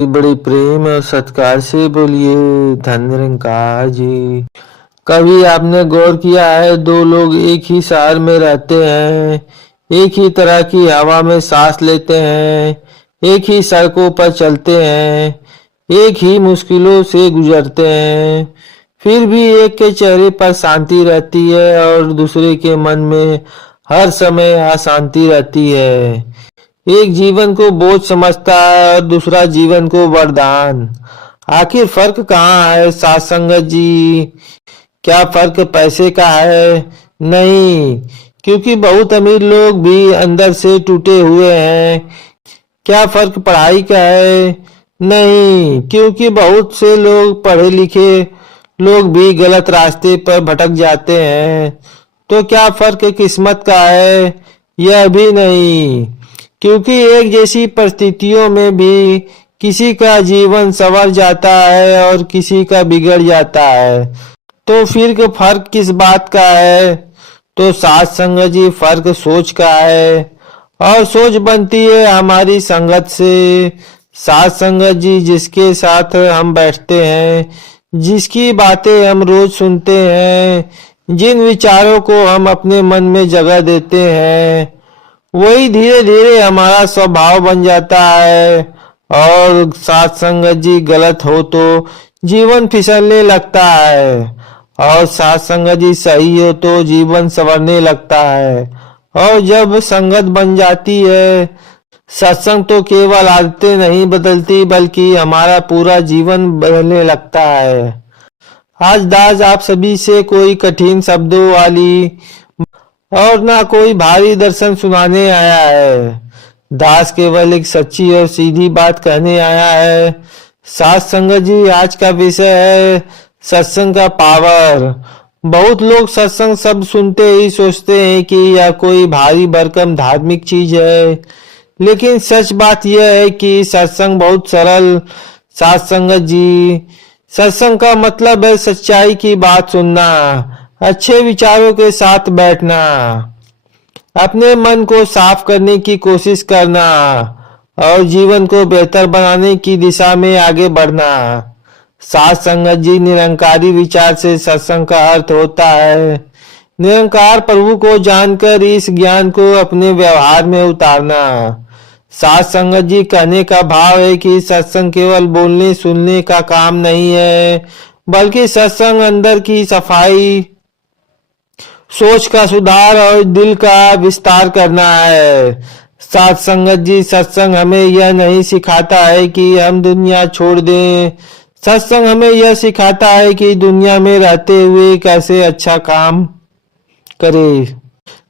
बड़े प्रेम और सत्कार से बोलिए। धन निरंकार जी। कभी आपने गौर किया है, दो लोग एक ही शहर में रहते हैं, एक ही तरह की हवा में सांस लेते हैं, एक ही सड़कों पर चलते हैं, एक ही मुश्किलों से गुजरते हैं, फिर भी एक के चेहरे पर शांति रहती है और दूसरे के मन में हर समय अशांति रहती है। एक जीवन को बोझ समझता है और दूसरा जीवन को वरदान। आखिर फर्क कहाँ है साथ संगत जी? क्या फर्क पैसे का है? नहीं, क्योंकि बहुत अमीर लोग भी अंदर से टूटे हुए हैं। क्या फर्क पढ़ाई का है? नहीं, क्योंकि बहुत से लोग पढ़े लिखे लोग भी गलत रास्ते पर भटक जाते हैं। तो क्या फर्क किस्मत का है? यह भी नहीं, क्योंकि एक जैसी परिस्थितियों में भी किसी का जीवन संवर जाता है और किसी का बिगड़ जाता है। तो फिर फर्क किस बात का है? तो साथ संगत जी, फर्क सोच का है और सोच बनती है हमारी संगत से। साथ संगत जी, जिसके साथ हम बैठते हैं, जिसकी बातें हम रोज सुनते हैं, जिन विचारों को हम अपने मन में जगह देते हैं, वही धीरे धीरे हमारा स्वभाव बन जाता है। और साथ संगत जी, गलत हो तो जीवन फिसलने लगता है और साथ संगत जी सही हो तो जीवन संवरने लगता है। और जब संगत बन जाती है, सत्संग तो केवल आदतें नहीं बदलती बल्कि हमारा पूरा जीवन बदलने लगता है। आज दास आप सभी से कोई कठिन शब्दों वाली और ना कोई भारी दर्शन सुनाने आया है। दास केवल एक सच्ची और सीधी बात कहने आया है। साथ संगत जी, आज का विषय है सत्संग का पावर। बहुत लोग सत्संग शब्द सुनते ही सोचते हैं कि यह कोई भारी भरकम धार्मिक चीज है, लेकिन सच बात यह है कि सत्संग बहुत सरल। साथ संगत जी, सत्संग का मतलब है सच्चाई की बात सुनना, अच्छे विचारों के साथ बैठना, अपने मन को साफ करने की कोशिश करना और जीवन को बेहतर बनाने की दिशा में आगे बढ़ना। साथ संगत जी, निरंकारी विचार से सत्संग का अर्थ होता है निरंकार प्रभु को जानकर इस ज्ञान को अपने व्यवहार में उतारना। साथ संगत जी, कहने का भाव है कि सत्संग केवल बोलने सुनने का काम नहीं है, बल्कि सत्संग अंदर की सफाई, सोच का सुधार और दिल का विस्तार करना है। साथ संगत जी, सत्संग हमें यह नहीं सिखाता है कि हम दुनिया छोड़ दें। सत्संग हमें यह सिखाता है कि दुनिया में रहते हुए कैसे अच्छा काम करें।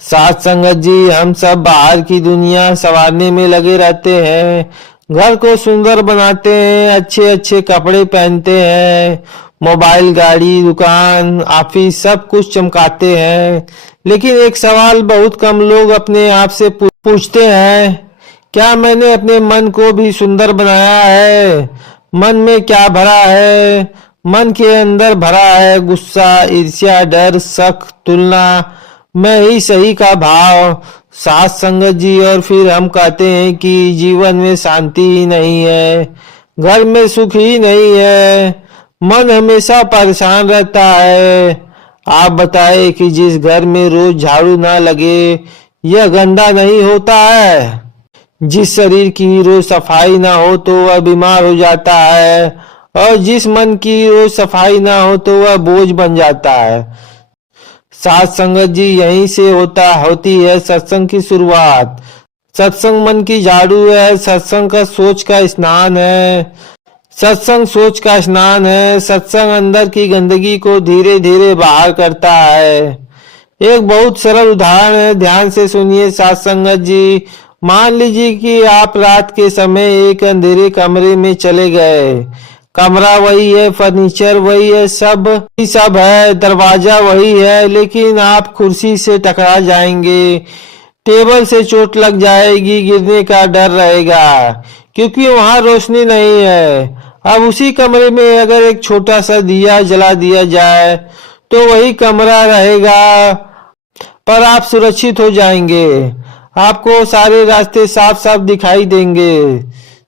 साथ संगत जी, हम सब बाहर की दुनिया संवारने में लगे रहते हैं, घर को सुंदर बनाते हैं, अच्छे अच्छे कपड़े पहनते हैं, मोबाइल, गाड़ी, दुकान, ऑफिस सब कुछ चमकाते हैं। लेकिन एक सवाल बहुत कम लोग अपने आप से पूछते हैं, क्या मैंने अपने मन को भी सुंदर बनाया है? मन में क्या भरा है? मन के अंदर भरा है गुस्सा, ईर्ष्या, डर, शक, तुलना, मैं ही सही का भाव। साथ संगत जी, और फिर हम कहते हैं कि जीवन में शांति ही नहीं है, घर में सुख ही नहीं है, मन हमेशा परेशान रहता है। आप बताएं कि जिस घर में रोज झाड़ू ना लगे, यह गंदा नहीं होता है। जिस शरीर की रोज सफाई ना हो तो वह बीमार हो जाता है, और जिस मन की रोज सफाई ना हो तो वह बोझ बन जाता है। साथ संगत जी, यहीं से होती है सत्संग की शुरुआत। सत्संग मन की झाड़ू है, सत्संग का सोच का स्नान है, सत्संग सोच का स्नान है। सत्संग अंदर की गंदगी को धीरे धीरे बाहर करता है। एक बहुत सरल उदाहरण है, ध्यान से सुनिए साथ संगत जी। मान लीजिए कि आप रात के समय एक अंधेरे कमरे में चले गए। कमरा वही है, फर्नीचर वही है, सब ही सब है, दरवाजा वही है, लेकिन आप कुर्सी से टकरा जाएंगे, टेबल से चोट लग जाएगी, गिरने का डर रहेगा, क्योंकि वहां रोशनी नहीं है। अब उसी कमरे में अगर एक छोटा सा दिया जला दिया जाए तो वही कमरा रहेगा, पर आप सुरक्षित हो जाएंगे। आपको सारे रास्ते साफ साफ दिखाई देंगे।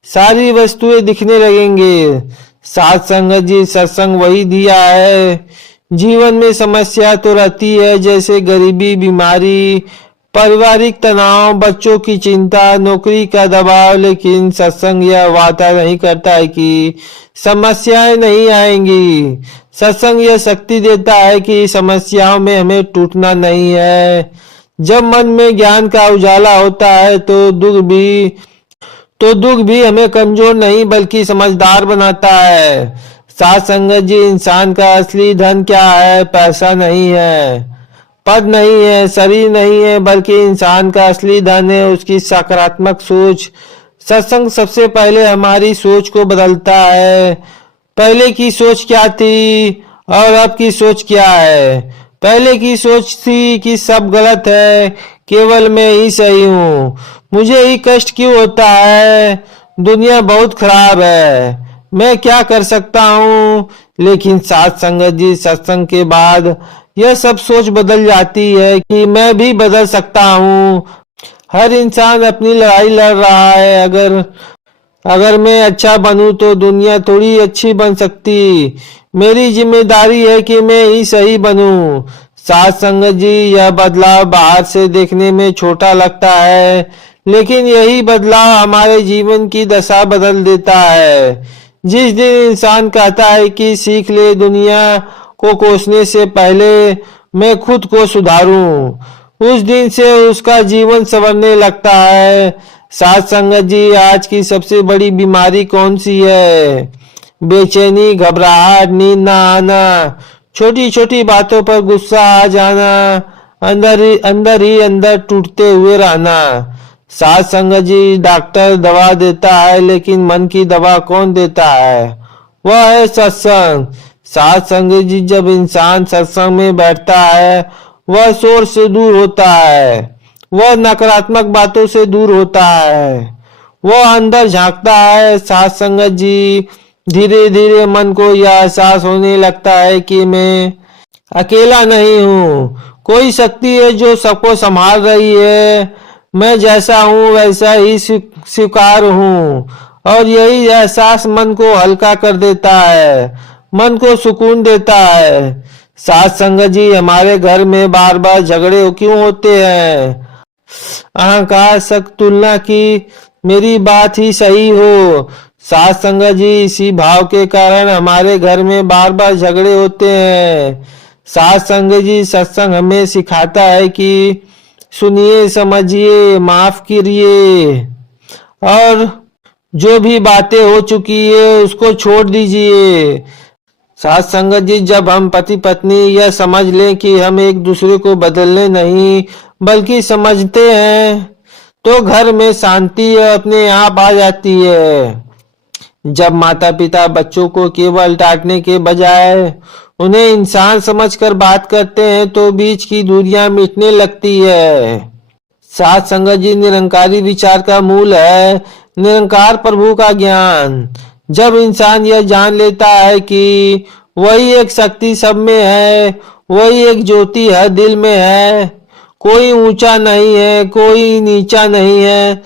सारी वस्तुएं दिखने लगेंगे। साथ संगत जी, सत्संग वही दिया है। जीवन में समस्या तो रहती है, जैसे गरीबी, बीमारी, पारिवारिक तनाव, बच्चों की चिंता, नौकरी का दबाव, लेकिन सत्संग यह वादा नहीं करता है कि समस्याएं नहीं आएंगी। सत्संग यह शक्ति देता है कि समस्याओं में हमें टूटना नहीं है। जब मन में ज्ञान का उजाला होता है तो दुख भी हमें कमजोर नहीं बल्कि समझदार बनाता है। साथ संगत जी, इंसान का असली धन क्या है? पैसा नहीं है, पद नहीं है, शरीर नहीं है, बल्कि इंसान का असली धन है उसकी सकारात्मक सोच। सत्संग सबसे पहले हमारी सोच को बदलता है। पहले की सोच क्या थी और अब की सोच क्या है? पहले की सोच थी कि सब गलत है, केवल मैं ही सही हूँ, मुझे ही कष्ट क्यों होता है, दुनिया बहुत खराब है, मैं क्या कर सकता हूँ। लेकिन साथ संगत जी, सत्संग के बाद यह सब सोच बदल जाती है कि मैं भी बदल सकता हूँ। हर इंसान अपनी लड़ाई लड़ रहा है। अगर मैं अच्छा बनूं तो दुनिया थोड़ी अच्छी बन सकती। मेरी जिम्मेदारी है कि मैं ही सही बनूं। साथ संगत जी, यह बदलाव बाहर से देखने में छोटा लगता है, लेकिन यही बदलाव हमारे जीवन की दशा बदल देता है। जिस दिन इंसान कहता है कि सीख ले दुनिया को कोसने से पहले मैं खुद को सुधारूं, उस दिन से उसका जीवन संवरने लगता है। साथ संगत जी, आज की सबसे बड़ी बीमारी कौन सी है? बेचैनी, घबराहट, नींद ना आना, छोटी छोटी बातों पर गुस्सा आ जाना, अंदर टूटते हुए रहना। साथ संगत जी, डॉक्टर दवा देता है, लेकिन मन की दवा कौन देता है? वह है सत्संग। साथ संगत जी, जब इंसान सत्संग में बैठता है, वह शोर से दूर होता है, वह नकारात्मक बातों से दूर होता है, वह अंदर झांकता है। साथ संगत जी, धीरे धीरे मन को यह एहसास होने लगता है कि मैं अकेला नहीं हूँ, कोई शक्ति है जो सबको संभाल रही है। मैं जैसा हूँ वैसा ही स्वीकार हूँ, और यही एहसास मन को हल्का कर देता है, मन को सुकून देता है। साथ संगत जी, हमारे घर में बार बार झगड़े क्यों होते हैं? अहंकार, शक, तुलना की मेरी बात ही सही हो। साथ संगत जी, इसी भाव के कारण हमारे घर में बार बार झगड़े होते हैं। साथ संगत जी, सत्संग हमें सिखाता है कि सुनिए, समझिए, माफ करिए, और जो भी बातें हो चुकी है उसको छोड़ दीजिए। साथ संगत जी, जब हम पति पत्नी यह समझ लें कि हम एक दूसरे को बदलने नहीं बल्कि समझते हैं, तो घर में शांति अपने आप आ जाती है। जब माता पिता बच्चों को केवल डांटने के बजाय उन्हें इंसान समझकर बात करते हैं, तो बीच की दूरियां मिटने लगती है। साथ संगत जी, निरंकारी विचार का मूल है निरंकार प्रभु का ज्ञान। जब इंसान यह जान लेता है कि वही एक शक्ति सब में है, वही एक ज्योति हर दिल में है, कोई ऊंचा नहीं है, कोई नीचा नहीं है,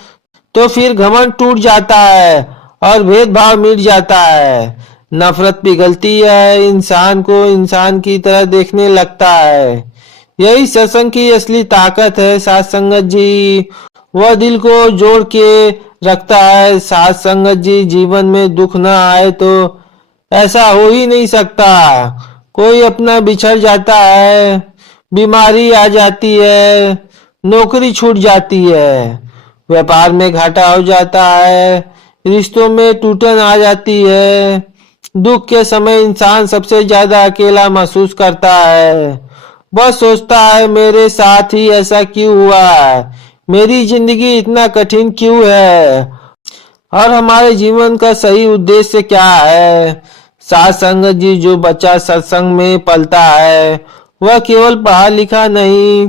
तो फिर घमंड टूट जाता है और भेदभाव मिट जाता है। नफरत पिघलती है, इंसान को इंसान की तरह देखने लगता है। यही सत्संग की असली ताकत है। साथ संगत जी, वह दिल को जोड़ के रखता है। साथ संगत जी, जीवन में दुख न आए तो ऐसा हो ही नहीं सकता। कोई अपना बिछड़ जाता है, बीमारी आ जाती है, नौकरी छूट जाती है, व्यापार में घाटा हो जाता है, रिश्तों में टूटन आ जाती है। दुख के समय इंसान सबसे ज्यादा अकेला महसूस करता है। वह सोचता है, मेरे साथ ही ऐसा क्यों हुआ है, मेरी जिंदगी इतना कठिन क्यों है, और हमारे जीवन का सही उद्देश्य क्या है। साथ संगत जी, जो बच्चा सत्संग में पलता है वह केवल पढ़ा लिखा नहीं,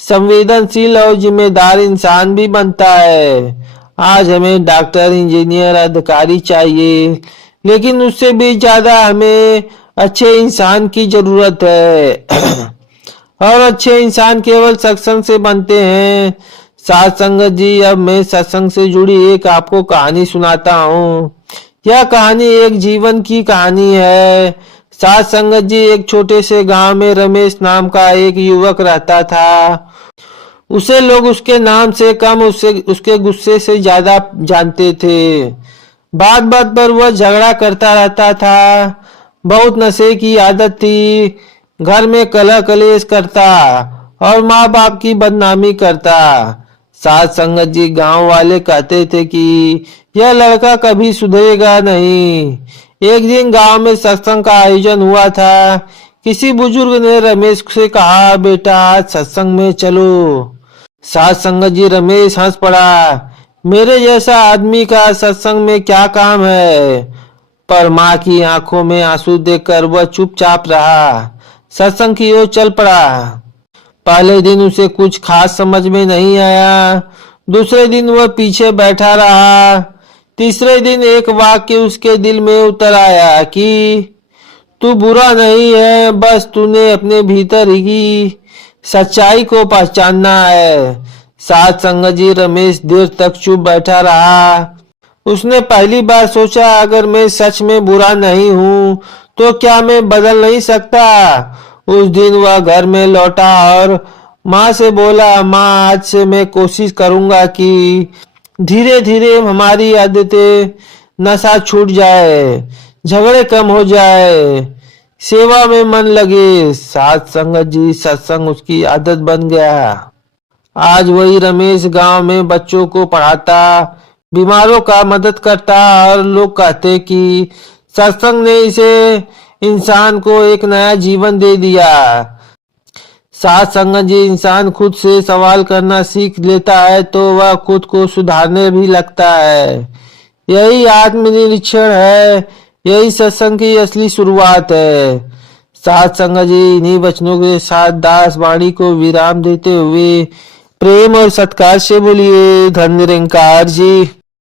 संवेदनशील और जिम्मेदार इंसान भी बनता है। आज हमें डॉक्टर, इंजीनियर, अधिकारी चाहिए, लेकिन उससे भी ज्यादा हमें अच्छे इंसान की जरूरत है। और अच्छे इंसान केवल सत्संग से बनते हैं। साध संगत जी, अब मैं सत्संग से जुड़ी एक आपको कहानी सुनाता हूँ। यह कहानी एक जीवन की कहानी है। साध संगत जी, एक छोटे से गांव में रमेश नाम का एक युवक रहता था। उसे लोग उसके नाम से कम उसके गुस्से से ज्यादा जानते थे। बात बात पर वह झगड़ा करता रहता था। बहुत नशे की आदत थी। घर में कलह कलेश करता और माँ बाप की बदनामी करता। साध संगत जी, गांव वाले कहते थे कि यह लड़का कभी सुधरेगा नहीं। एक दिन गांव में सत्संग का आयोजन हुआ था। किसी बुजुर्ग ने रमेश से कहा, बेटा आज सत्संग में चलो। साध संगत जी, रमेश हंस पड़ा। मेरे जैसा आदमी का सत्संग में क्या काम है? पर माँ की आंखों में आंसू देखकर वह चुपचाप रहा। सत्संग की ओर चल पड़ा। पहले दिन उसे कुछ खास समझ में नहीं आया। दूसरे दिन वह पीछे बैठा रहा। तीसरे दिन एक वाक्य उसके दिल में उतर आया कि तू बुरा नहीं है, बस तूने अपने भीतर ही सच्चाई को पहचानना है। साध संगत जी, रमेश देर तक चुप बैठा रहा। उसने पहली बार सोचा, अगर मैं सच में बुरा नहीं हूँ तो क्या मैं बदल नहीं सकता? उस दिन वह घर में लौटा और माँ से बोला, माँ आज से मैं कोशिश करूंगा कि धीरे धीरे हमारी आदतें, नशा छूट जाए, झगड़े कम हो जाए, सेवा में मन लगे। साध संगत जी, सत्संग उसकी आदत बन गया। आज वही रमेश गांव में बच्चों को पढ़ाता, बीमारों का मदद करता और लोग कहते कि सत्संग ने इसे इंसान को एक नया जीवन दे दिया। साध संगत जी, इंसान खुद से सवाल करना सीख लेता है तो वह खुद को सुधारने भी लगता है। यही आत्मनिरीक्षण है, यही सत्संग की असली शुरुआत है। साध संगत जी, इन्हीं वचनों के साथ दास वाणी को विराम देते हुए प्रेम और सत्कार से बोलिए धन्य निरंकार जी।